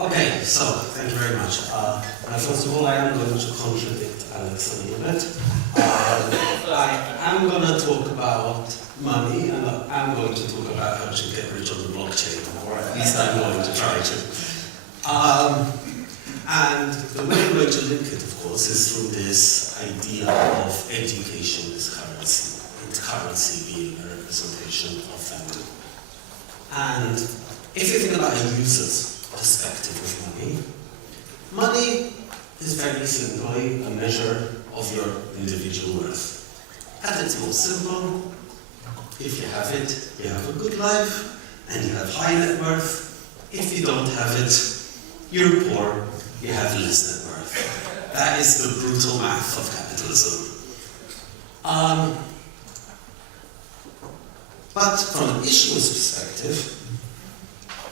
Okay, so thank you very much. First of all, I am going to contradict Alex a little bit. I am going to talk about money, and I'm going to talk about how to get rich on the blockchain, or at least I'm going to try to. And the way I'm going to link it, of course, is through this idea of education as currency, and currency being a representation of value. And if you think about a user's perspective of money, money is very simply a measure of your individual worth. At its most simple, if you have it, you have a good life, and you have high net worth. If you don't have it, you're poor, you have less net worth. That is the brutal math of capitalism. But from an issuer's perspective,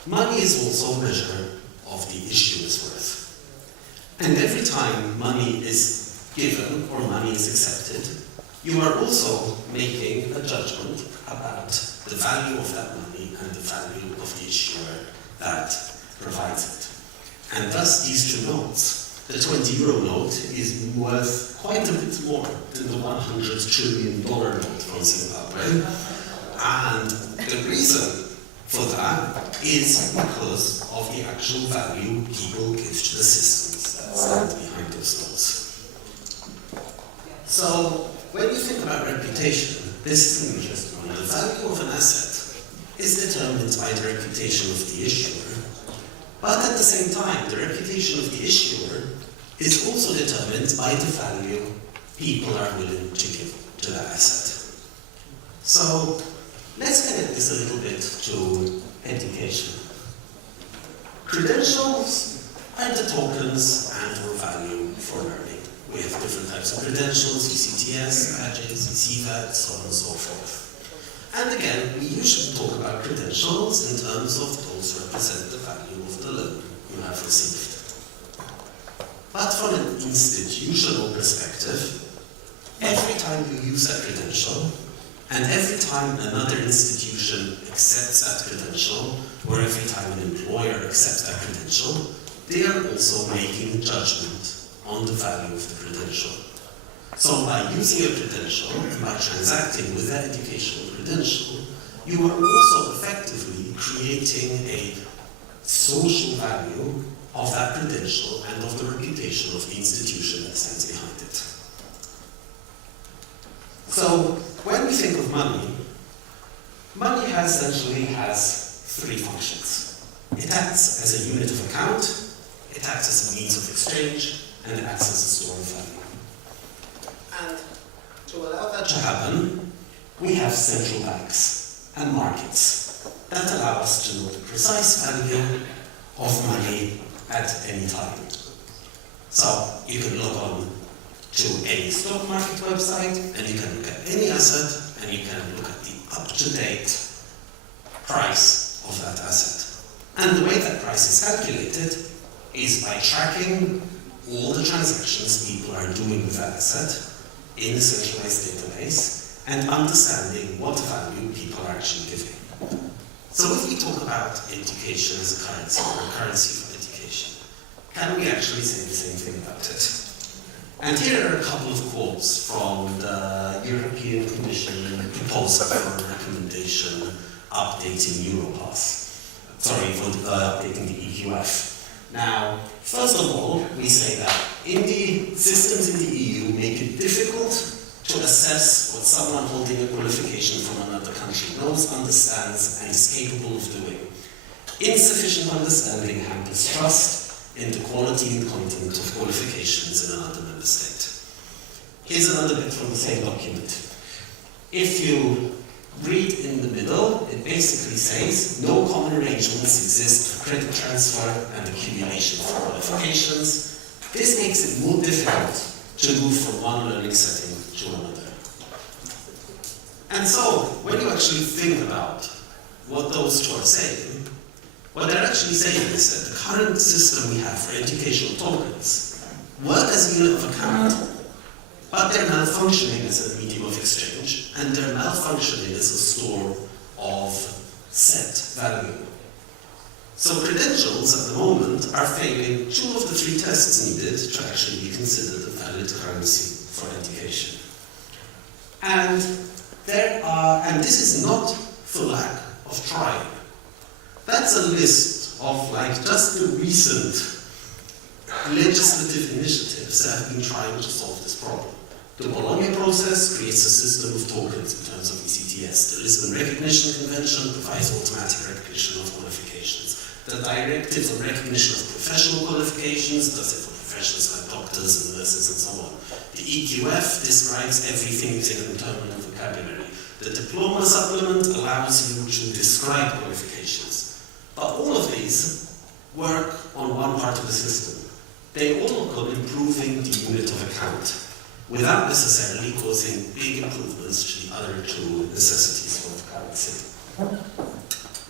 money is also a measure of the issuer's worth. And every time money is given or money is accepted, you are also making a judgment about the value of that money and the value of the issuer that provides it. And thus these two notes, the 20-euro note is worth quite a bit more than the $100 trillion note from Zimbabwe. And the reason for that is because of the actual value people give to the systems that stand behind those notes. So, when you think about reputation, this is an interesting one. The value of an asset is determined by the reputation of the issuer, but at the same time, the reputation of the issuer is also determined by the value people are willing to give to that asset. So, let's connect this a little bit to education. Credentials are the tokens and or value for learning. We have different types of credentials, ECTS, badges, ECVAT, so on and so forth. And again, we usually talk about credentials in terms of those represent the value of the loan you have received. But from an institutional perspective, every time you use that credential, and every time another institution accepts that credential, or every time an employer accepts that credential, they are also making a judgment on the value of the credential. So by using a credential, and by transacting with that educational credential, you are also effectively creating a social value of that credential and of the reputation of the institution that stands behind it. So, when we think of money, money essentially has three functions. It acts as a unit of account, it acts as a means of exchange, and it acts as a store of value. And to allow that to happen, we have central banks and markets that allow us to know the precise value of money at any time. So, you can look on to any stock market website, and you can look at any asset, and you can look at the up-to-date price of that asset. And the way that price is calculated is by tracking all the transactions people are doing with that asset in a centralized database, and understanding what value people are actually giving. So if we talk about education as a currency, or a currency for education, can we actually say the same thing about it? And here are a couple of quotes from the European Commission proposal for a recommendation updating Europass. Sorry, for updating the EQF. Now, first of all, we say that in the systems in the EU make it difficult to assess what someone holding a qualification from another country knows, understands, and is capable of doing. Insufficient understanding hampers trust in the quality and content of qualifications in another member state. Here's another bit from the same document. If you read in the middle, it basically says, no common arrangements exist for credit transfer and accumulation of qualifications. This makes it more difficult to move from one learning setting to another. And so, when you actually think about what those two are saying, what they're actually saying is that the current system we have for educational tokens work as a unit of account, but they're malfunctioning as a medium of exchange, and they're malfunctioning as a store of set value. So credentials at the moment are failing 2 of the 3 tests needed to actually be considered a valid currency for education. And this is not for lack of trying. That's a list of just the recent legislative initiatives that have been trying to solve this problem. The Bologna process creates a system of tokens in terms of ECTS. The Lisbon Recognition Convention provides automatic recognition of qualifications. The Directive on Recognition of Professional Qualifications does it for professions like doctors and nurses and so on. The EQF describes everything using a determined vocabulary. The Diploma Supplement allows you to describe qualifications. But all of these work on one part of the system. They all look on improving the unit of account, without necessarily causing big improvements to the other 2 necessities for the currency.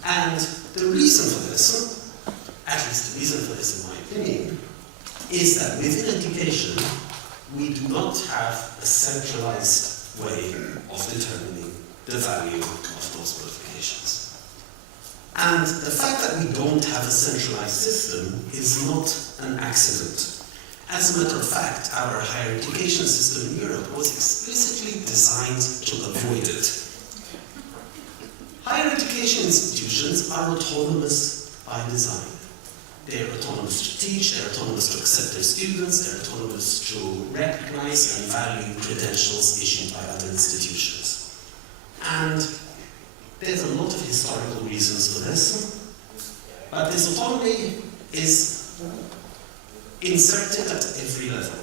And the reason for this, at least the reason for this in my opinion, is that within education, we do not have a centralized way of determining the value of those qualifications. And the fact that we don't have a centralized system is not an accident. As a matter of fact, our higher education system in Europe was explicitly designed to avoid it. Higher education institutions are autonomous by design. They are autonomous to teach, they're autonomous to accept their students, they're autonomous to recognize and value credentials issued by other institutions. And there's a lot of historical reasons for this, but this autonomy is inserted at every level.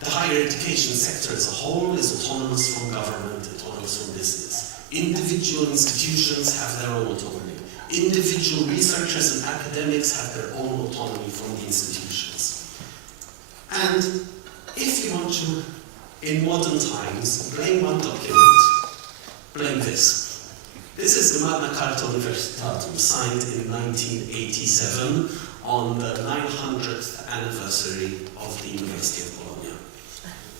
The higher education sector as a whole is autonomous from government, autonomous from business. Individual institutions have their own autonomy. Individual researchers and academics have their own autonomy from the institutions. And if you want to, in modern times, blame one document, blame this. This is the Magna Carta Universitatum, signed in 1987 on the 900th anniversary of the University of Bologna.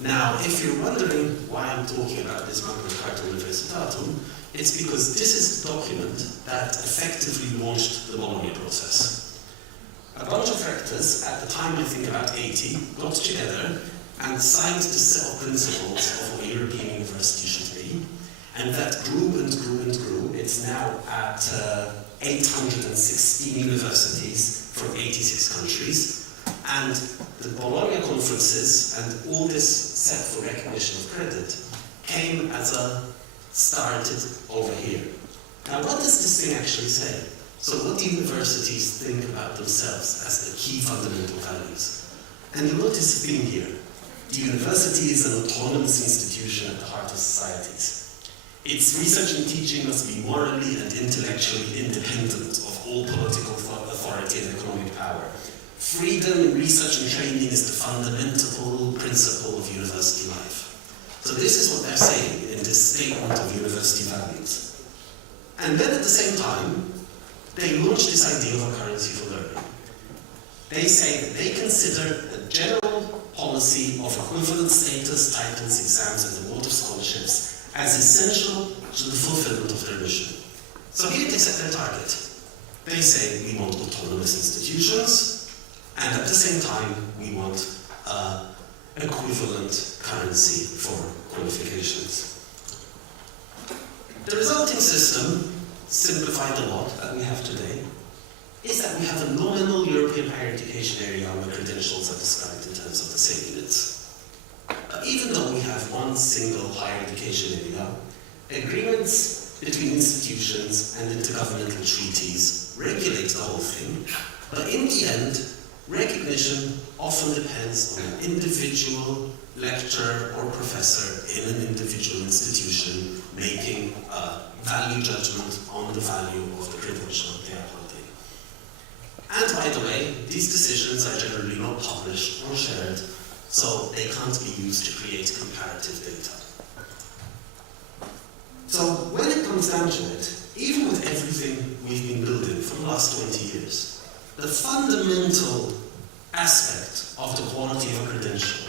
Now, if you're wondering why I'm talking about this Magna Carta Universitatum, it's because this is the document that effectively launched the Bologna process. A bunch of rectors, at the time I think about 80, got together and signed the set of principles of what a European university should be, and that grew and grew and grew. It's now at 816 universities from 86 countries, and the Bologna conferences and all this set for recognition of credit came as a started over here. Now, what does this thing actually say? So what do universities think about themselves as the key fundamental values? And you'll notice a theme here. The university is an autonomous institution at the heart of societies. Its research and teaching must be morally and intellectually independent of all political authority and economic power. Freedom in research and training is the fundamental principle of university life. So this is what they're saying in this statement of university values. And then at the same time, they launch this idea of a currency for learning. They say that they consider the general policy of equivalent status, titles, exams, and award of scholarships as essential to the fulfillment of their mission. So here they set their target. They say we want autonomous institutions, and at the same time we want equivalent currency for qualifications. The resulting system, simplified a lot that we have today, is that we have a nominal European higher education area where credentials are described in terms of the same units. But even though we have one single higher education area, agreements between institutions and intergovernmental treaties regulate the whole thing, but in the end, recognition often depends on an individual lecturer or professor in an individual institution making a value judgment on the value of the credential they are holding. And by the way, these decisions are generally not published or shared, so they can't be used to create comparative data. So when it comes down to it, even with everything we've been building for the last 20 years, the fundamental aspect of the quality of a credential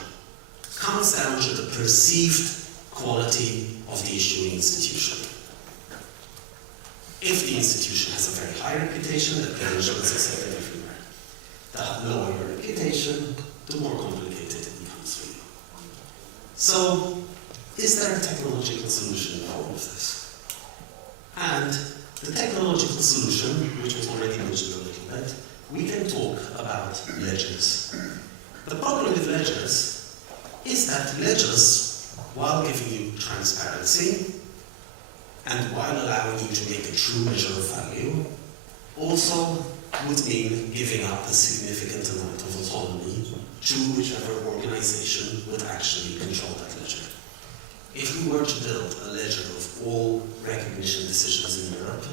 comes down to the perceived quality of the issuing institution. If the institution has a very high reputation, the credential is accepted everywhere. The lower your reputation, the more complicated it becomes for you. So, is there a technological solution for all of this? And the technological solution, which was already mentioned a little bit, we can talk about ledgers. The problem with ledgers is that ledgers, while giving you transparency, and while allowing you to make a true measure of value, also would mean giving up a significant amount of autonomy to whichever organization would actually control that ledger. If we were to build a ledger of all recognition decisions in Europe,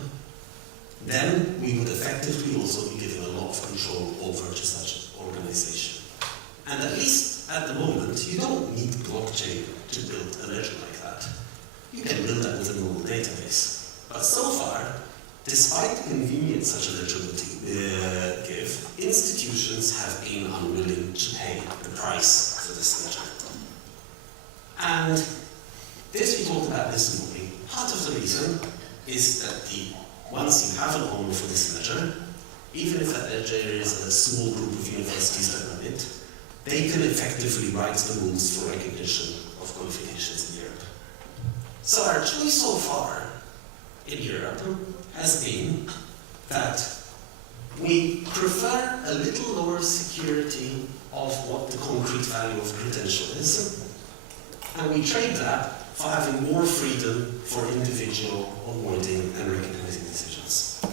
then we would effectively also be giving a lot of control over to such an organization. And at least at the moment, you don't need blockchain to build a ledger like that. You can build that with a normal database. But so far, despite the convenience such a ledger would give, institutions have been unwilling to pay the price for this ledger. And this we talked about this morning. Part of the reason is that once you have an owner for this ledger, even if that ledger is a small group of universities that run it, they can effectively write the rules for recognition of qualifications in Europe. So our choice so far in Europe has been that we prefer a little lower security of what the concrete value of credential is, and we trade that for having more freedom for individual awarding and recognizing decisions.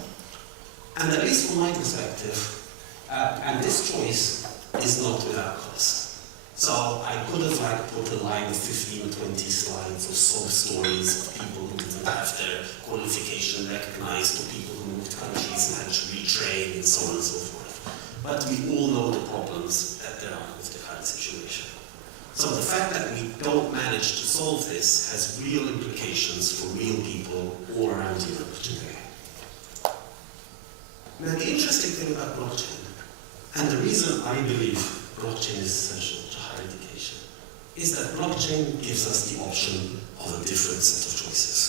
And at least from my perspective, and this choice is not without cost. So I could have put a line of 15 or 20 slides of sob stories of people who didn't have their qualification recognized, or people who moved countries and had to retrain, and so on and so forth. But we all know the problems that there are with the current situation. So the fact that we don't manage to solve this has real implications for real people all around Europe today. Now the interesting thing about blockchain, and the reason I believe blockchain is essential to higher education, is that blockchain gives us the option of a different set of choices.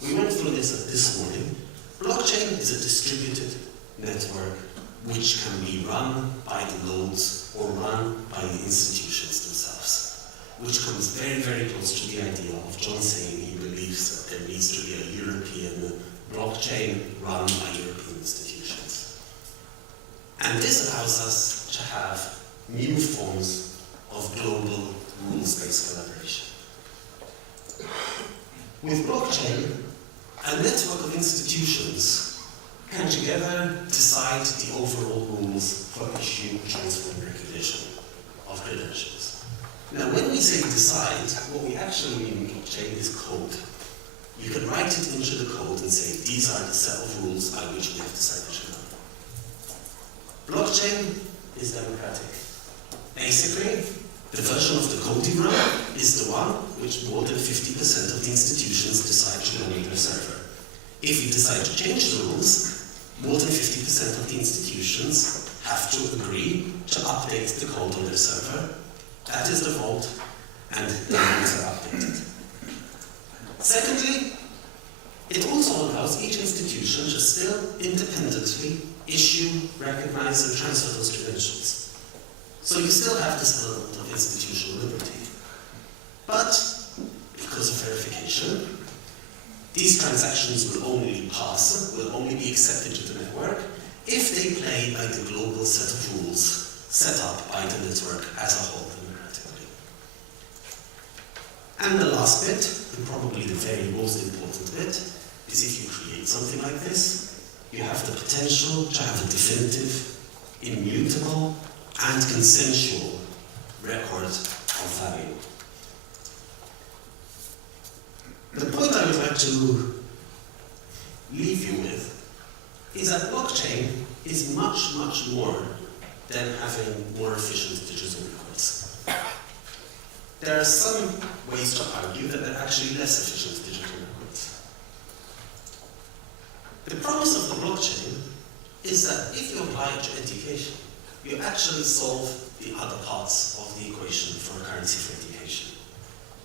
We went through this morning. Blockchain is a distributed network which can be run by the nodes or run by the institutions themselves, which comes very, very close to the idea of John saying he believes that there needs to be a European blockchain run by European institutions. And this allows us to have new forms of global rules-based collaboration. With blockchain, a network of institutions can together decide the overall rules for issue, transfer, and recognition of credentials. Now, when we say decide, what we actually mean in blockchain is code. You can write it into the code and say, these are the set of rules by which we have decided to run. Blockchain is democratic. Basically, the version of the code you run is the one which more than 50% of the institutions decide to run on their server. If you decide to change the rules, more than 50% of the institutions have to agree to update the code on their server. That is the vote, and the rules are updated. Secondly, it also allows each institution to still independently issue, recognize, and transfer those credentials. So you still have this element of institutional liberty. But, because of verification, these transactions will only pass, will only be accepted to the network, if they play by the global set of rules set up by the network as a whole democratically. And the last bit, and probably the very most important bit, is if you create something like this, you have the potential to have a definitive, immutable, and consensual record of value. The point I would like to leave you with is that blockchain is much, much more than having more efficient digital records. There are some ways to argue that they're actually less efficient digital records. The promise of the blockchain is that if you apply it to education, you actually solve the other parts of the equation for a currency for education.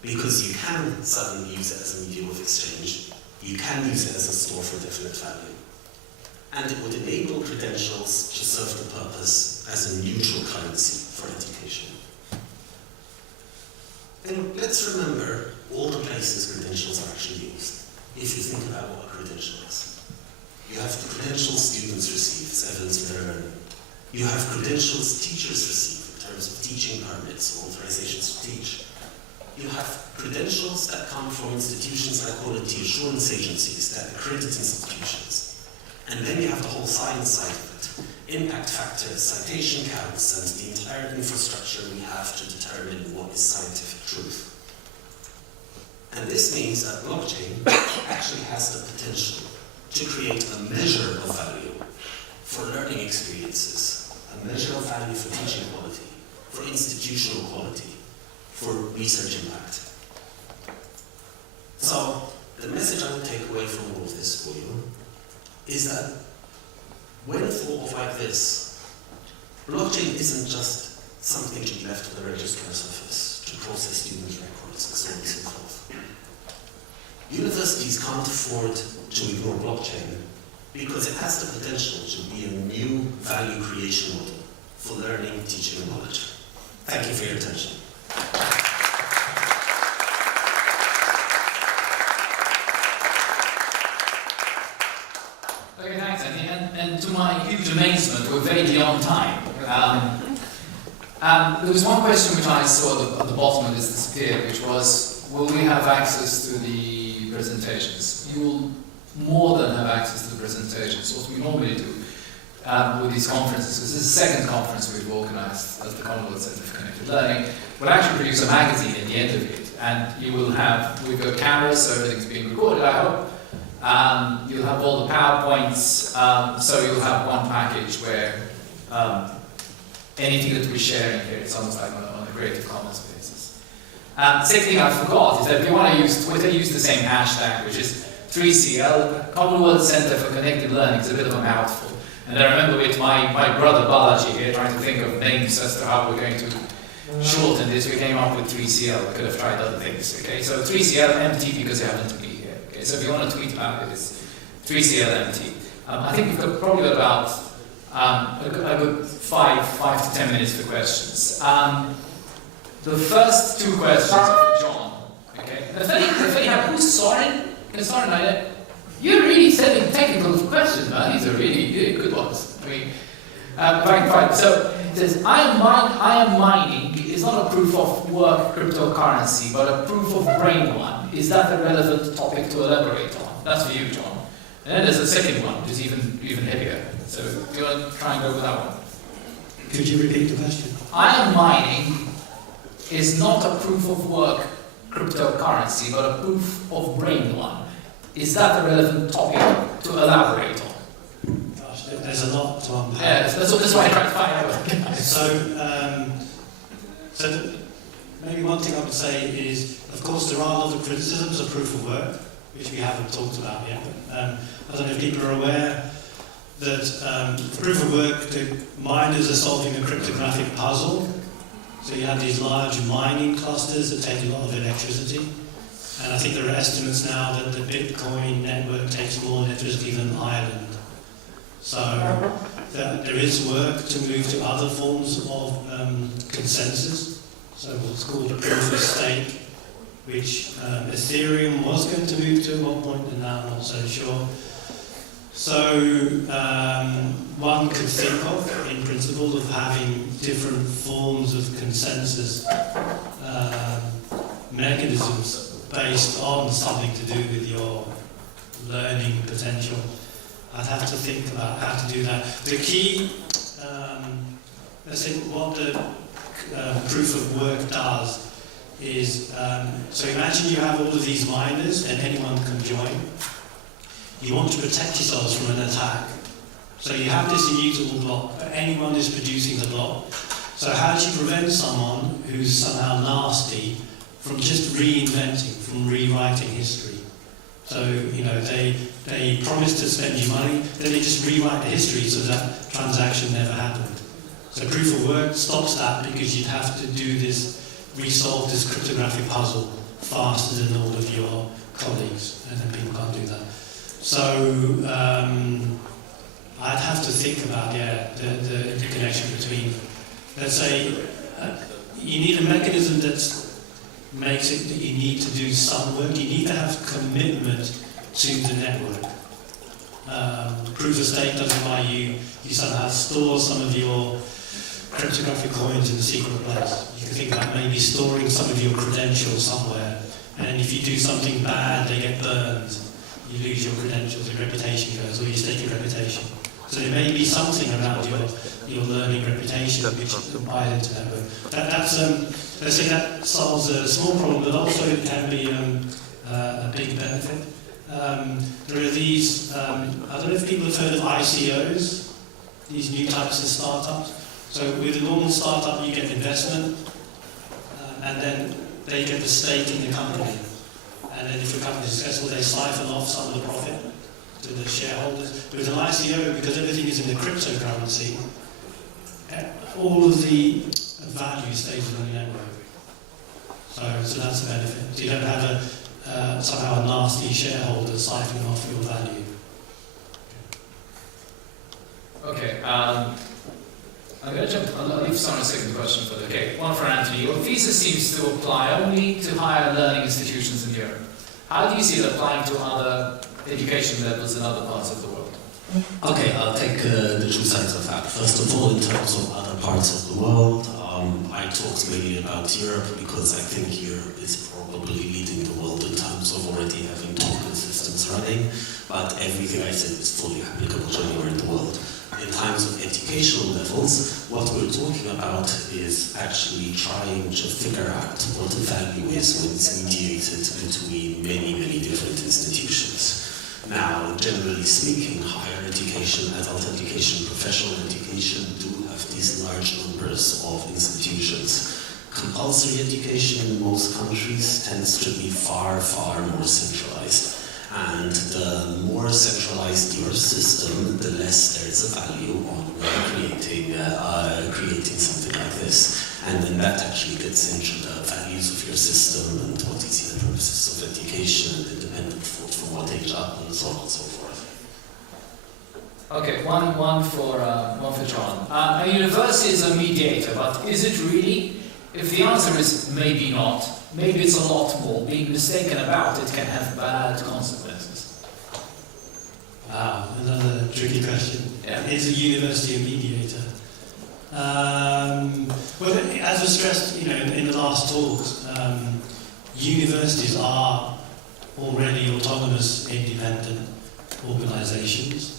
Because you can suddenly use it as a medium of exchange You can use it as a store for definite value. And it would enable credentials to serve the purpose as a neutral currency for education. And let's remember all the places credentials are actually used. If you think about what a credential is. You have the credentials students receive as evidence for their learning. You have credentials teachers receive in terms of teaching permits or authorizations to teach. You have credentials that come from institutions like quality assurance agencies that accredit institutions. And then you have the whole science side of it. Impact factors, citation counts, and the entire infrastructure we have to determine what is scientific truth. And this means that blockchain actually has the potential to create a measure of value for learning experiences, a measure of value for teaching quality, for institutional quality, for research impact. So, the message I would take away from all of this for you is that when thought of like this, blockchain isn't just something to be left on the registrar's office to process student records and so on and so forth. Universities can't afford to ignore blockchain because it has the potential to be a new value creation model for learning, teaching, and knowledge. Thank you for your attention. Okay, thanks, Andy. And to my huge amazement, we're very beyond time. There was one question which I saw at the bottom of this disappeared, which was, will we have access to the presentations? You will more than have access to the presentations. What we normally do with these conferences, because this is the second conference we've organized as the Commonwealth Centre for Connected Learning, we'll actually produce a magazine at the end of it, and you will have, we've got cameras, so everything's being recorded, I hope. You'll have all the PowerPoints, so you'll have one package where anything that we're sharing here, it's almost like on a Creative Commons basis. The second thing I forgot is that if you want to use Twitter, use the same hashtag, which is 3CL, Commonwealth Centre for Connected Learning. It's a bit of a mouthful. And I remember with my brother Balaji here trying to think of names as to how we're going to shorten this. We came up with 3CL. We could have tried other things. Okay, so 3CL empty because you happen to be here. Okay, so if you want to tweet about it, it's 3CL empty. I think we've got probably about a good 5 to 10 minutes for questions. The first two questions are for John. Okay, who's Soren? Can Soren like that? You're really sending technical questions, man. These are really good ones. I mean, fine. So it says, I am mining is not a proof of work cryptocurrency, but a proof of brain one. Is that a relevant topic to elaborate on? That's for you, John. And then there's a second one, which is even heavier. So do you want to try and go with that one? Could you repeat the question? I am mining is not a proof of work cryptocurrency, but a proof of brain one. Is that a relevant topic to elaborate on? Gosh, there's a lot to unpack. Yeah, that's why I tried to find out. So maybe one thing I would say is, of course, there are a lot of criticisms of proof of work, which we haven't talked about yet. I don't know if people are aware that proof of work, the miners are solving a cryptographic puzzle. So you have these large mining clusters that take a lot of electricity. And I think there are estimates now that the Bitcoin network takes more electricity than Ireland. So there is work to move to other forms of consensus. So what's called a proof of stake, which Ethereum was going to move to at one point, and now I'm not so sure. So one could think of, in principle, of having different forms of consensus mechanisms based on something to do with your learning potential. I'd have to think about how to do that. The key, let's say what the proof of work does is, so imagine you have all of these miners and anyone can join. You want to protect yourselves from an attack. So you have this immutable block, but anyone is producing the block. So how do you prevent someone who's somehow nasty from just reinventing, from rewriting history? So, they promise to spend you money, then they just rewrite the history so that transaction never happened. So proof of work stops that because you'd have to do this, resolve this cryptographic puzzle faster than all of your colleagues, and then people can't do that. So I'd have to think about the connection between, let's say, you need a mechanism that makes it that you need to do some work. You need to have commitment to the network. Proof of stake doesn't allow you somehow store some of your cryptographic coins in a secret place. You can think about maybe storing some of your credentials somewhere, and if you do something bad, they get burned. You lose your credentials, your reputation goes, or you stake your reputation. So there may be something around your learning reputation which applies into that work. That's let's say that solves a small problem, but also it can be a big benefit. There are these, I don't know if people have heard of ICOs, these new types of startups. So with a normal startup, you get investment, and then they get the stake in the company. And then if the company is successful, they siphon off some of the profit to the shareholders. With an ICO, because everything is in the cryptocurrency, all of the value stays in the network. So that's a benefit. So you don't have somehow a nasty shareholder siphoning off your value. Okay. I'm going to jump. I'll leave some a second question for the. Okay, one for Anthony. Your thesis seems to apply only to higher learning institutions in Europe. How do you see it applying to other education levels in other parts of the world? Okay, I'll take the two sides of that. First of all, in terms of other parts of the world, I talked mainly about Europe because I think Europe is probably leading the world in terms of already having token systems running, but everything I said is fully applicable to anywhere in the world. In terms of educational levels, what we're talking about is actually trying to figure out what the value is when it's mediated between many, many different institutions. Now, generally speaking, higher education, adult education, professional education do have these large numbers of institutions. Compulsory education in most countries tends to be far, far more centralized. And the more centralized your system, the less there's a value on creating something like this. And then that actually gets into the values of your system and what is the purposes of education and independent from what age up and so on and so forth. Okay, one for John. A university is a mediator, but is it really? If the answer is maybe not, maybe it's a lot more. Being mistaken about it can have bad consequences. Wow, another tricky question. Yeah. Is a university a mediator? Well, as was stressed, in the last talks, universities are already autonomous, independent organisations.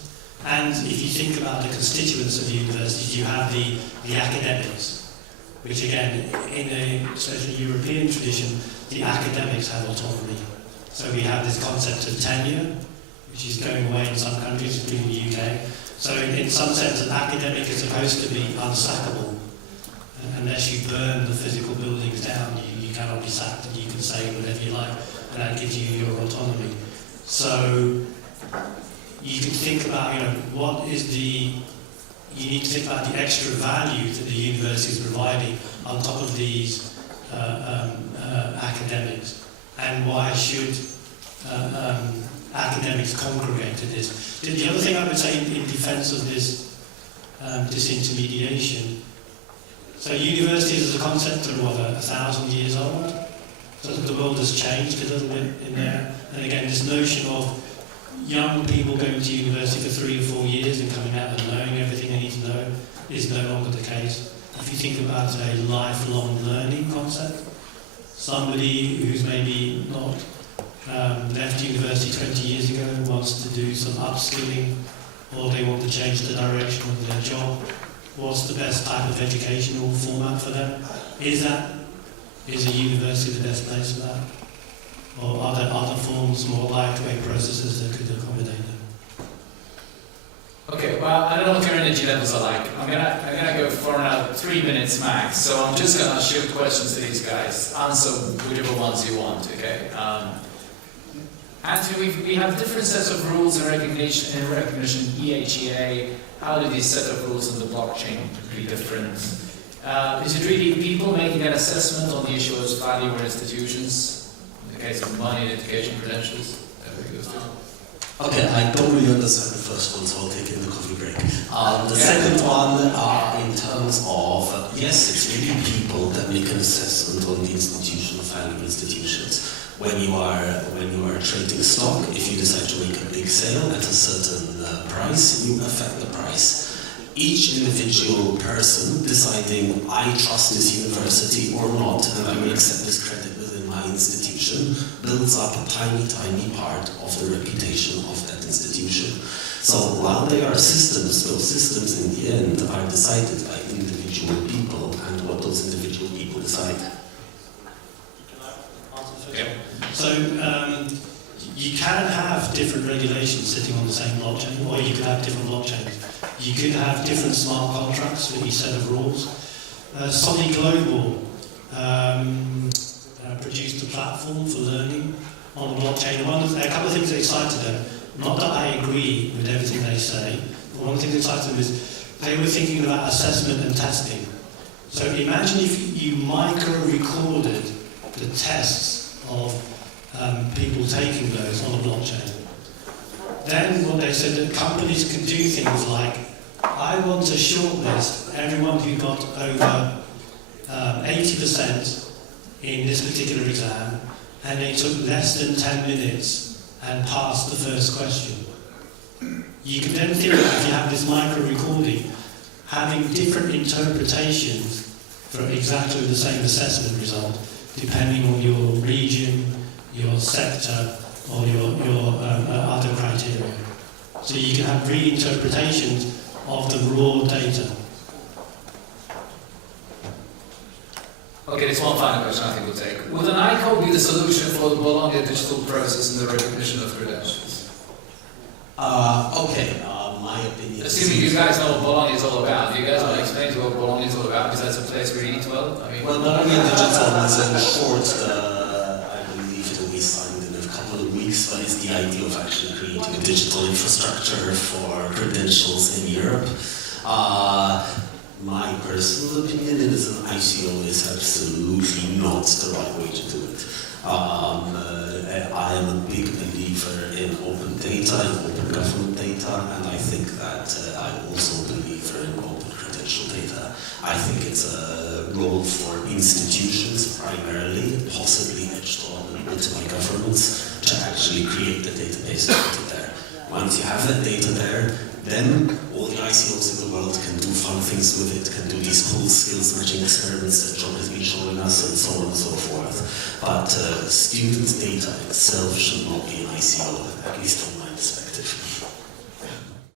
And if you think about the constituents of universities, you have the academics, which again, in a especially European tradition, the academics have autonomy. So we have this concept of tenure, which is going away in some countries, including the UK. So in some sense, an academic is supposed to be unsackable. Unless you burn the physical buildings down, you cannot be sacked, and you can say whatever you like, and that gives you your autonomy. So you can think about, what is you need to think about the extra value that the university is providing on top of these academics, and why should academics congregate to this. The other thing I would say in defense of this disintermediation, so universities as a concept are 1,000 years old. So the world has changed a little bit in there. And again, this notion of young people going to university for 3 or 4 years and coming out and knowing everything they need to know is no longer the case. If you think about a lifelong learning concept, somebody who's maybe not left university 20 years ago wants to do some upskilling, or they want to change the direction of their job, what's the best type of educational format for them? Is a university the best place for that? Or are there other forms, more lightweight processes that could accommodate them? Okay, well, I don't know what your energy levels are like. I'm gonna go for another 3 minutes max, so I'm just gonna shoot questions to these guys. Answer whichever ones you want, okay? Anthony, we have different sets of rules in recognition, EHEA. How do these set of rules in the blockchain be different? Is it really people making an assessment on the issuer's value or institutions? the case of money and education credentials. Okay, I don't really understand the first one, so I'll take it in the coffee break. The second one, in terms of, yes, it's really people that make an assessment on the institutional value of institutions. When you are trading stock, if you decide to make a big sale at a certain price, you affect the price. Each individual person deciding, I trust this university or not, and I will accept this credit within my institution, builds up a tiny, tiny part of the reputation of that institution. So while they are systems, those systems in the end are decided by individual people and what those individual people decide. Okay. So you can have different regulations sitting on the same blockchain, or you could have different blockchains. You could have different smart contracts for each set of rules. Sony Global produced a platform for learning on the blockchain. A couple of things that excited them, not that I agree with everything they say, but one of the things that excited them is they were thinking about assessment and testing. So imagine if you micro-recorded the tests of people taking those on a blockchain. Then what they said, that companies can do things like, I want to shortlist everyone who got over 80% in this particular exam, and they took less than 10 minutes and passed the first question. You can then think about, if you have this micro-recording, having different interpretations for exactly the same assessment result, depending on your region, your sector, or your other criteria. So you can have reinterpretations of the raw data. Okay, this one final question I think we'll take. Would an ICO be the solution for the Bologna digital process and the recognition of credentials? My opinion. Assuming you guys know what Bologna is all about, do you guys want to explain to what Bologna is all about? Because that's a place where you eat well. I mean, well, Bologna digital is in short. I believe it will be signed in a couple of weeks, but it's the idea of actually creating a digital infrastructure for credentials in Europe. My personal opinion is an ICO is absolutely not the right way to do it. I am a big believer in open data and open government data, and I think that I'm also a believer in open credential data. I think it's a role for institutions primarily, possibly edged on a bit by governments, to actually create the database and put it there. Once you have that data there, then all the ICOs in the world can do fun things with it, can do these cool skills matching experiments that John has been showing us, and so on and so forth. But student data itself should not be an ICO, at least